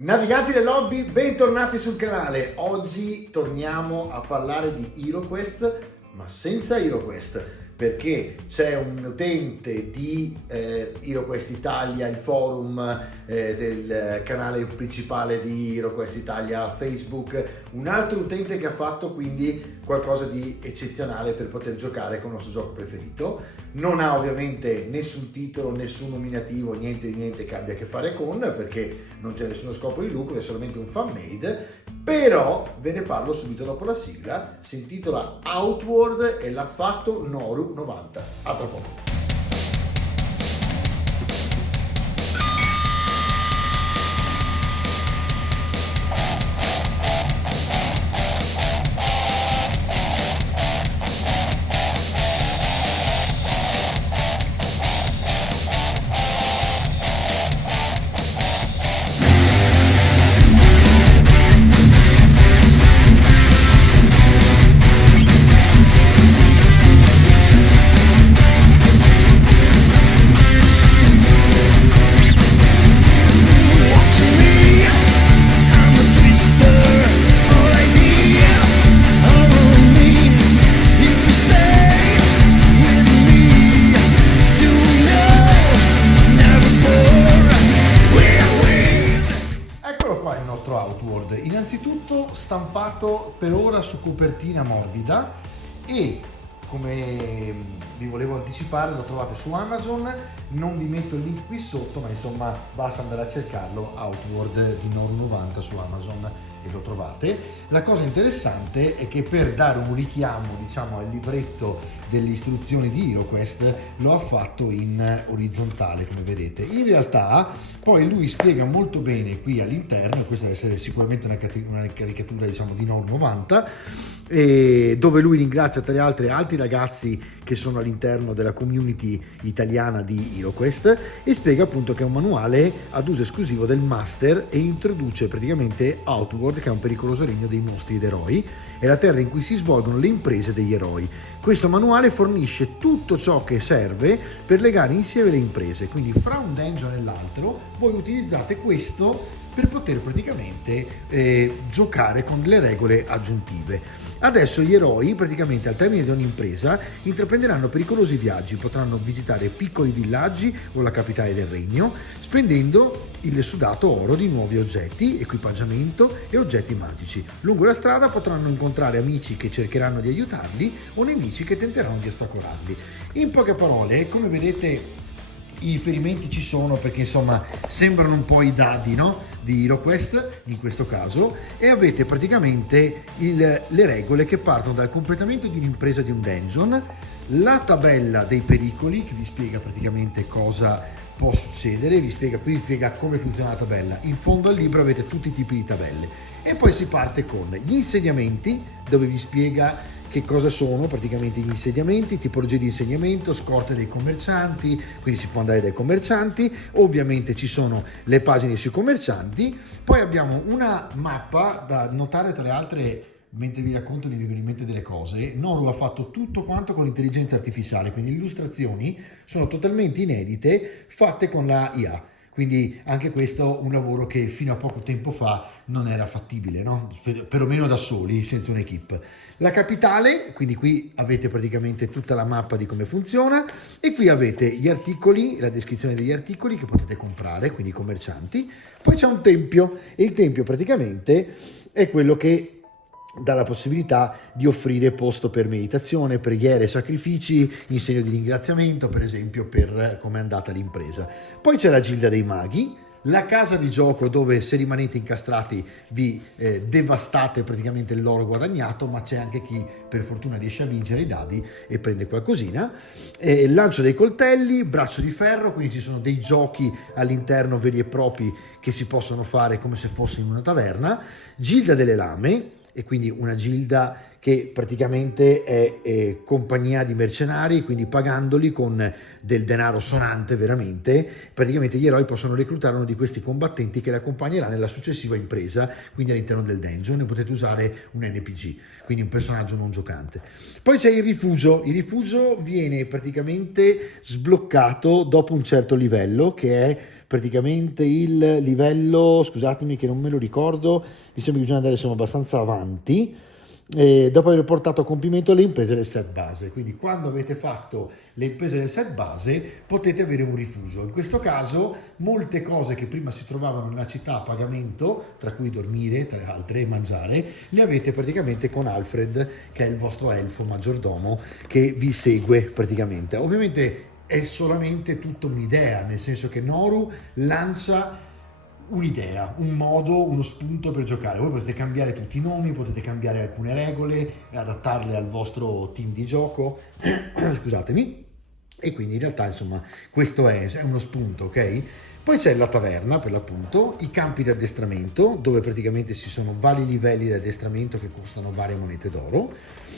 Naviganti del hobby, bentornati sul canale. Oggi torniamo a parlare di HeroQuest, ma senza HeroQuest, perché c'è un utente di HeroQuest Italia, il forum del canale principale di HeroQuest Italia Facebook, un altro utente che ha fatto quindi qualcosa di eccezionale per poter giocare con il nostro gioco preferito. Non ha ovviamente nessun titolo, nessun nominativo, niente che abbia a che fare con, perché non c'è nessuno scopo di lucro, è solamente un fan made. Però ve ne parlo subito dopo la sigla. Si intitola Outward e l'ha fatto Noru90. A tra poco. Outward, innanzitutto stampato per ora su copertina morbida e, come vi volevo anticipare, lo trovate su Amazon. Non vi metto il link qui sotto, ma insomma basta andare a cercarlo, Outward di Noru90 su Amazon, e lo trovate. La cosa interessante è che, per dare un richiamo diciamo al libretto delle istruzioni di HeroQuest, lo ha fatto in orizzontale, come vedete. In realtà poi lui spiega molto bene qui all'interno, questa deve essere sicuramente una caricatura diciamo di Noru90, dove lui ringrazia tra le altre altri ragazzi che sono all'interno della community italiana di HeroQuest, e spiega appunto che è un manuale ad uso esclusivo del master e introduce praticamente Outward, che è un pericoloso regno dei mostri ed eroi, è la terra in cui si svolgono le imprese degli eroi. Questo manuale fornisce tutto ciò che serve per legare insieme le imprese, quindi fra un dungeon e l'altro voi utilizzate questo per poter praticamente giocare con delle regole aggiuntive. Adesso gli eroi, praticamente al termine di ogni impresa, intraprenderanno pericolosi viaggi, potranno visitare piccoli villaggi o la capitale del regno, spendendo il sudato oro di nuovi oggetti, equipaggiamento e oggetti magici. Lungo la strada potranno incontrare amici che cercheranno di aiutarli o nemici che tenteranno di ostacolarli. In poche parole, come vedete, i riferimenti ci sono, perché insomma sembrano un po' i dadi, no? Di HeroQuest in questo caso, e avete praticamente le regole che partono dal completamento di un'impresa di un dungeon, la tabella dei pericoli che vi spiega praticamente cosa può succedere, vi spiega come funziona la tabella. In fondo al libro avete tutti i tipi di tabelle, e poi si parte con gli insediamenti, dove vi spiega che cosa sono praticamente gli insediamenti, tipologie di insediamento, scorte dei commercianti, quindi si può andare dai commercianti. Ovviamente ci sono le pagine sui commercianti, poi abbiamo una mappa da notare tra le altre. Mentre vi racconto mi vengono in mente delle cose. Noru ha fatto tutto quanto con intelligenza artificiale, quindi le illustrazioni sono totalmente inedite, fatte con la IA. Quindi anche questo un lavoro che fino a poco tempo fa non era fattibile, no? Perlomeno da soli, senza un'equipe. La capitale, quindi qui avete praticamente tutta la mappa di come funziona, e qui avete gli articoli, la descrizione degli articoli che potete comprare, quindi i commercianti. Poi c'è un tempio, e il tempio praticamente è quello che dà la possibilità di offrire posto per meditazione, preghiere, sacrifici in segno di ringraziamento, per esempio per come è andata l'impresa. Poi c'è la Gilda dei Maghi, la casa di gioco dove, se rimanete incastrati, vi devastate praticamente l'oro guadagnato, ma c'è anche chi per fortuna riesce a vincere i dadi e prende qualcosina. Lancio dei coltelli, braccio di ferro, quindi ci sono dei giochi all'interno veri e propri che si possono fare come se fosse in una taverna. Gilda delle Lame, e quindi una gilda che praticamente è compagnia di mercenari, quindi pagandoli con del denaro sonante veramente, praticamente gli eroi possono reclutare uno di questi combattenti che li accompagnerà nella successiva impresa, quindi all'interno del dungeon. Ne potete usare un NPC, quindi un personaggio non giocante. Poi c'è il rifugio viene praticamente sbloccato dopo un certo livello, che è praticamente il livello, scusatemi che non me lo ricordo, mi sembra che bisogna andare insomma abbastanza avanti, dopo aver portato a compimento le imprese del set base. Quindi quando avete fatto le imprese del set base potete avere un rifuso. In questo caso molte cose che prima si trovavano nella città a pagamento, tra cui dormire, tra le altre, e mangiare, le avete praticamente con Alfred, che è il vostro elfo maggiordomo che vi segue praticamente. Ovviamente è solamente tutta un'idea, nel senso che Noru lancia un'idea, un modo, uno spunto per giocare. Voi potete cambiare tutti i nomi, potete cambiare alcune regole, adattarle al vostro team di gioco, scusatemi, e quindi in realtà insomma questo è uno spunto, ok? Poi c'è la taverna, per l'appunto, i campi di addestramento, dove praticamente ci sono vari livelli di addestramento che costano varie monete d'oro,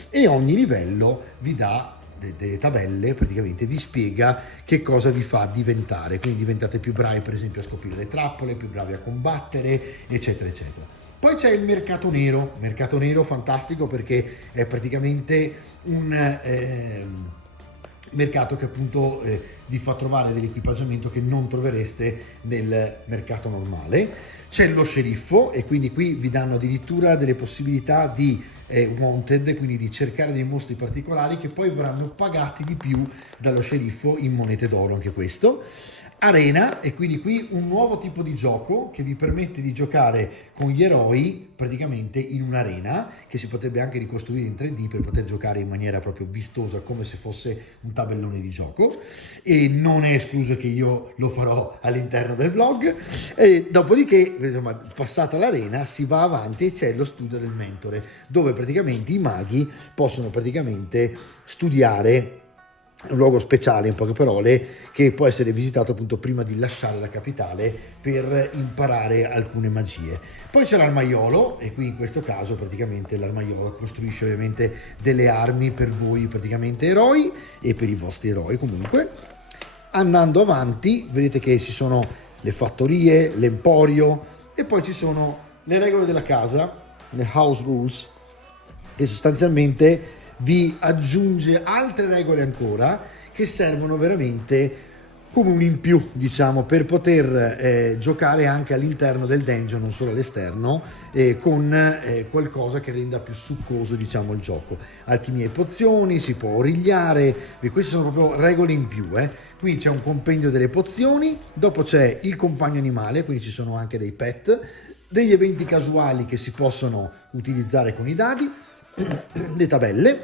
e ogni livello vi dà delle tabelle, praticamente vi spiega che cosa vi fa diventare, quindi diventate più bravi per esempio a scoprire le trappole, più bravi a combattere, eccetera eccetera. Poi c'è il mercato nero fantastico, perché è praticamente un mercato che appunto vi fa trovare dell'equipaggiamento che non trovereste nel mercato normale. C'è lo sceriffo, e quindi qui vi danno addirittura delle possibilità di wanted, quindi di cercare dei mostri particolari che poi verranno pagati di più dallo sceriffo in monete d'oro, anche questo. Arena, e quindi qui un nuovo tipo di gioco che vi permette di giocare con gli eroi praticamente in un'arena che si potrebbe anche ricostruire in 3D per poter giocare in maniera proprio vistosa, come se fosse un tabellone di gioco, e non è escluso che io lo farò all'interno del vlog. E dopodiché, insomma, passata l'arena si va avanti e c'è lo studio del mentore, dove praticamente i maghi possono praticamente studiare, un luogo speciale, in poche parole, che può essere visitato appunto prima di lasciare la capitale per imparare alcune magie. Poi c'è l'armaiolo, e qui in questo caso praticamente l'armaiolo costruisce ovviamente delle armi per voi praticamente eroi e per i vostri eroi. Comunque andando avanti vedete che ci sono le fattorie, l'emporio, e poi ci sono le regole della casa, le house rules, che sostanzialmente vi aggiunge altre regole ancora che servono veramente come un in più, diciamo, per poter giocare anche all'interno del dungeon, non solo all'esterno, con qualcosa che renda più succoso, diciamo, il gioco. Alchimia e pozioni, si può origliare, e queste sono proprio regole in più. Qui c'è un compendio delle pozioni, dopo c'è il compagno animale, quindi ci sono anche dei pet, degli eventi casuali che si possono utilizzare con i dadi, le tabelle,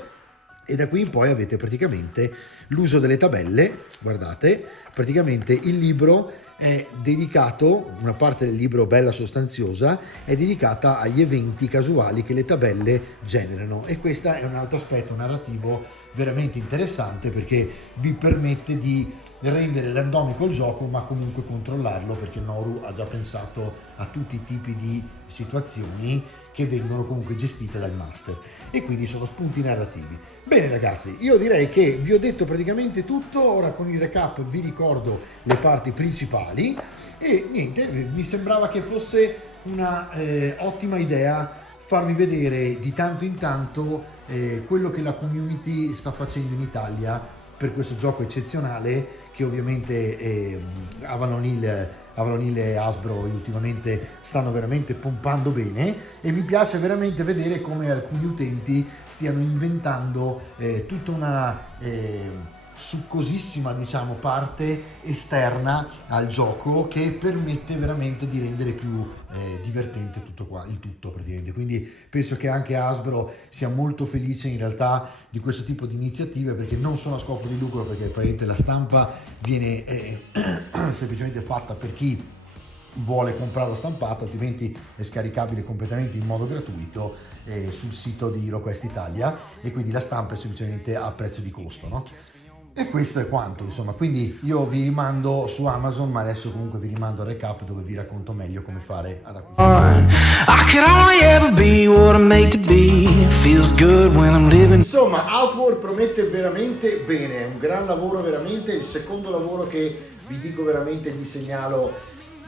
e da qui in poi avete praticamente l'uso delle tabelle. Guardate, praticamente il libro è dedicato, una parte del libro bella sostanziosa è dedicata agli eventi casuali che le tabelle generano, e questo è un altro aspetto narrativo veramente interessante, perché vi permette di rendere randomico il gioco ma comunque controllarlo, perché Noru ha già pensato a tutti i tipi di situazioni che vengono comunque gestite dal master, e quindi sono spunti narrativi. Bene ragazzi, io direi che vi ho detto praticamente tutto. Ora con il recap vi ricordo le parti principali, e niente, mi sembrava che fosse una ottima idea farvi vedere di tanto in tanto quello che la community sta facendo in Italia per questo gioco eccezionale, che ovviamente Avalon Hill e Hasbro ultimamente stanno veramente pompando bene, e mi piace veramente vedere come alcuni utenti stiano inventando tutta una succosissima, diciamo, parte esterna al gioco che permette veramente di rendere più divertente il tutto praticamente. Quindi penso che anche Hasbro sia molto felice in realtà di questo tipo di iniziative, perché non sono a scopo di lucro, perché praticamente la stampa viene semplicemente fatta per chi vuole comprarlo stampato, altrimenti è scaricabile completamente in modo gratuito sul sito di HeroQuest Italia, e quindi la stampa è semplicemente a prezzo di costo, no? E questo è quanto, insomma. Quindi io vi rimando su Amazon, ma adesso comunque vi rimando al recap dove vi racconto meglio come fare ad acquistare. Insomma, Outworld promette veramente bene, è un gran lavoro veramente, il secondo lavoro che vi dico veramente, vi segnalo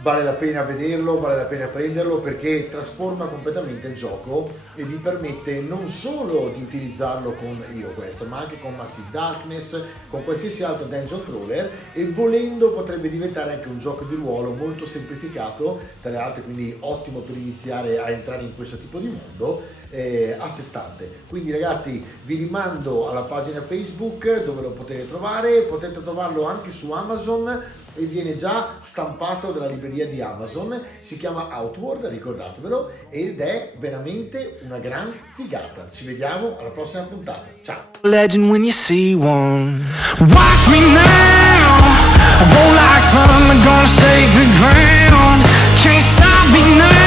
vale la pena vederlo, vale la pena prenderlo, perché trasforma completamente il gioco e vi permette non solo di utilizzarlo con questo, ma anche con Massive Darkness, con qualsiasi altro dungeon crawler, e volendo potrebbe diventare anche un gioco di ruolo molto semplificato, tra le altre, quindi ottimo per iniziare a entrare in questo tipo di mondo a sé stante. Quindi ragazzi, vi rimando alla pagina Facebook dove lo potete trovare, potete trovarlo anche su Amazon e viene già stampato dalla libreria di Amazon, si chiama Outward, ricordatevelo, ed è veramente una gran figata. Ci vediamo alla prossima puntata, ciao! Legend when you see one. Watch me now, I won't like fun, I'm gonna save the ground. Can't stop me now.